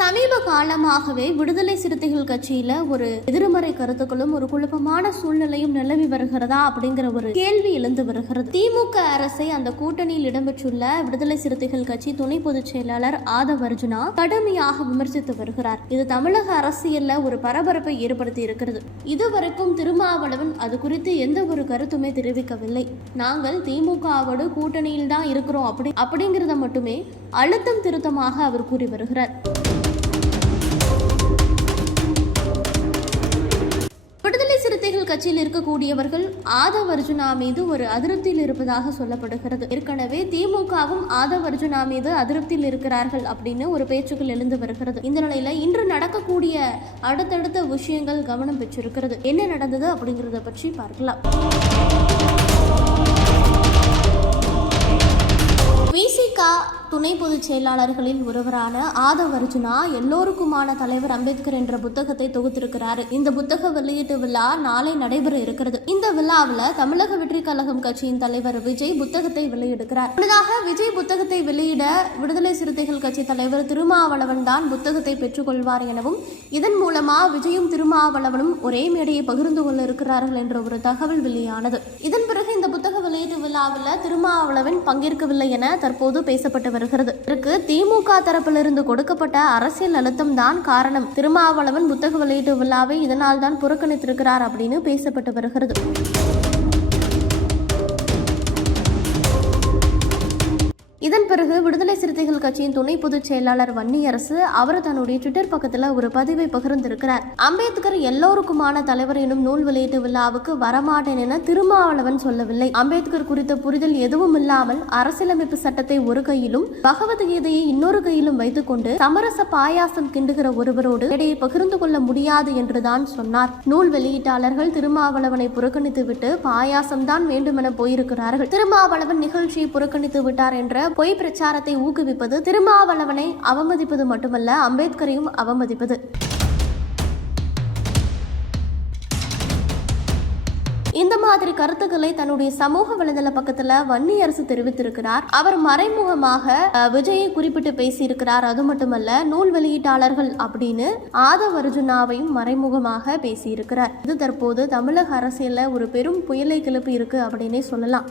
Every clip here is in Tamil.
சமீப காலமாகவே விடுதலை சிறுத்தைகள் கட்சியில ஒரு எதிர்மறை கருத்துக்களும் ஒரு குழப்பமான சூழ்நிலையும் நிலவி வருகிறதா அப்படிங்கிற ஒரு கேள்வி எழுந்து வருகிறது. திமுக அரசை அந்த கூட்டணியில் இடம்பெற்றுள்ள விடுதலை சிறுத்தைகள் கட்சி துணை பொதுச் செயலாளர் ஆதவ் அர்ஜுனா கடுமையாக விமர்சித்து வருகிறார். இது தமிழக அரசியல்ல ஒரு பரபரப்பை ஏற்படுத்தி இருக்கிறது. இதுவரைக்கும் திருமாவளவன் அது குறித்து எந்த ஒரு கருத்துமே தெரிவிக்கவில்லை. நாங்கள் திமுகவோடு கூட்டணியில் தான் இருக்கிறோம் அப்படி அப்படிங்கிறத மட்டுமே அழுத்தம் திருத்தமாக அவர் கூறி வருகிறார். கட்சியில் இருக்கக்கூடியவர்கள் ஆதவ் அர்ஜுனா மீது ஒரு அதிருப்தியில் இருப்பதாக சொல்லப்படுகிறது. ஏற்கனவே திமுகவும் ஆதவ் அர்ஜுனா மீது அதிருப்தியில் இருக்கிறார்கள் அப்படின்னு ஒரு பேச்சுக்கள் எழுந்து வருகிறது. இந்த நிலையில இன்று நடக்கக்கூடிய அடுத்தடுத்த விஷயங்கள் கவனம் பெற்றிருக்கிறது. என்ன நடந்தது அப்படிங்கிறத பற்றி பார்க்கலாம். செயலாளர்களில் ஒருவரான ஆதவ் அர்ஜுனா எல்லோருக்குமான தலைவர் அம்பேத்கர் என்ற புத்தகத்தை தொகுத்திருக்கிறார். இந்த புத்தக வெளியீட்டு விழா நாளை நடைபெற இருக்கிறது. இந்த விழாவில் தமிழக வெற்றி கழகம் கட்சியின் தலைவர் விஜய் புத்தகத்தை வெளியிடுகிறார். முன்னதாக விஜய் புத்தகத்தை வெளியிட விடுதலை சிறுத்தைகள் கட்சி தலைவர் திருமாவளவன் தான் புத்தகத்தை பெற்றுக்கொள்வார் எனவும் இதன் மூலமா விஜயும் திருமாவளவனும் ஒரே மேடையை பகிர்ந்து கொள்ள இருக்கிறார்கள் என்ற ஒரு தகவல் வெளியானது. இதன் பிறகு விழாவில் திருமாவளவன் பங்கேற்கவில்லை என தற்போது பேசப்பட்டு வருகிறது. இதற்கு திமுக தரப்பிலிருந்து கொடுக்கப்பட்ட அரசியல் அழுத்தம் தான் காரணம். திருமாவளவன் புத்தக வெளியீட்டு விழாவை இதனால் தான் புறக்கணித்திருக்கிறார் அப்படின்னு பேசப்பட்டு வருகிறது. பிறகு விடுதலை சிறுத்தைகள் கட்சியின் துணை பொதுச் செயலாளர் வன்னியரசு அவர் தன்னுடைய ட்விட்டர் பக்கத்தில் ஒரு பதிவை பகிர்ந்திருக்கிறார். அம்பேத்கர் எல்லோருக்குமான தலைவர் எனும் நூல் வெளியீட்டு விழாவுக்கு வரமாட்டேன் என திருமாவளவன் சொல்லவில்லை. அம்பேத்கர் குறித்த புரிதல் எதுவும் இல்லாமல் அரசியலமைப்பு சட்டத்தை ஒரு கையிலும் பகவத்கீதையை இன்னொரு கையிலும் வைத்துக்கொண்டு சமரச பாயாசம் கிண்டுகிற ஒருவரோடு இடையை பகிர்ந்து கொள்ள முடியாது என்றுதான் சொன்னார். நூல் வெளியீட்டாளர்கள் திருமாவளவனை புறக்கணித்துவிட்டு பாயாசம் தான் வேண்டுமென போயிருக்கிறார்கள். திருமாவளவன் நிகழ்ச்சியை புறக்கணித்து விட்டார் என்ற பொய் பிரச்சாரத்தை ஊக்குவிப்பது திருமாவளவனை அவமதிப்பது மட்டுமல்ல அம்பேத்கரையும் அவமதிப்பது. இந்த மாதிரி கருத்துக்களை தன்னுடைய சமூக வலைதள பக்கத்துல வன்னி அரசு தெரிவித்திருக்கிறார். அவர் மறைமுகமாக விஜயை குறிப்பிட்டு பேசியிருக்கிறார். அது மட்டுமல்ல நூல் வெளியீட்டாளர்கள் அப்படின்னு ஆதவ அர்ஜுனாவையும் மறைமுகமாக பேசியிருக்கிறார். இது தற்போது தமிழக அரசியல ஒரு பெரும் புயலை கிளப்பி இருக்கு அப்படின்னே சொல்லலாம்.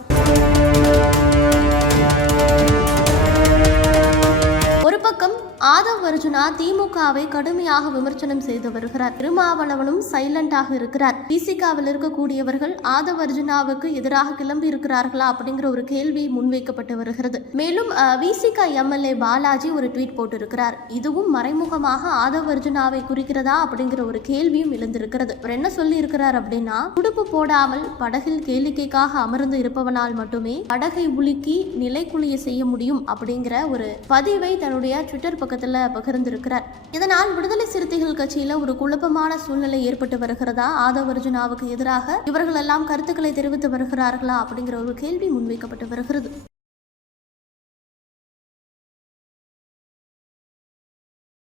பக்கம் ஆதவ் அர்ஜுனா திமுகவை கடுமையாக விமர்சனம் செய்து வருகிறார். திருமாவளவனும் சைலண்டாக இருக்கிறார். பிசிகாவில் இருக்கக்கூடியவர்கள் ஆதவ் அர்ஜுனாவுக்கு எதிராக கிளம்பி இருக்கிறார்களா அப்படிங்கிற ஒரு கேள்வி முன்வைக்கப்பட்டு வருகிறது. மேலும் விசிகா எம்எல்ஏ பாலாஜி ஒரு ட்வீட் போட்டிருக்கிறார். இதுவும் மறைமுகமாக ஆதவ் அர்ஜுனாவை குறிக்கிறதா அப்படிங்கிற ஒரு கேள்வியும் எழுந்திருக்கிறது. அவர் என்ன சொல்லி இருக்கிறார் அப்படின்னா துடுப்பு போடாமல் படகில் கேளிக்கைக்காக அமர்ந்து இருப்பவனால் மட்டுமே படகை உலுக்கி நிலைக்குழிய செய்ய முடியும் அப்படிங்கிற ஒரு பதிவை தன்னுடைய ட்விட்டர் பக்கத்தில் பகிர்ந்திருக்கிறார். இதனால் விடுதலை சிறுத்தைகள் கட்சியில ஒரு குழப்பமான சூழ்நிலை ஏற்பட்டு வருகிறதா? ஆதவ் அர்ஜுனாவுக்கு எதிராக இவர்கள் எல்லாம் கருத்துக்களை தெரிவித்து வருகிறார்களா? அப்படிங்கிற ஒரு கேள்வி முன்வைக்கப்பட்டு வருகிறது.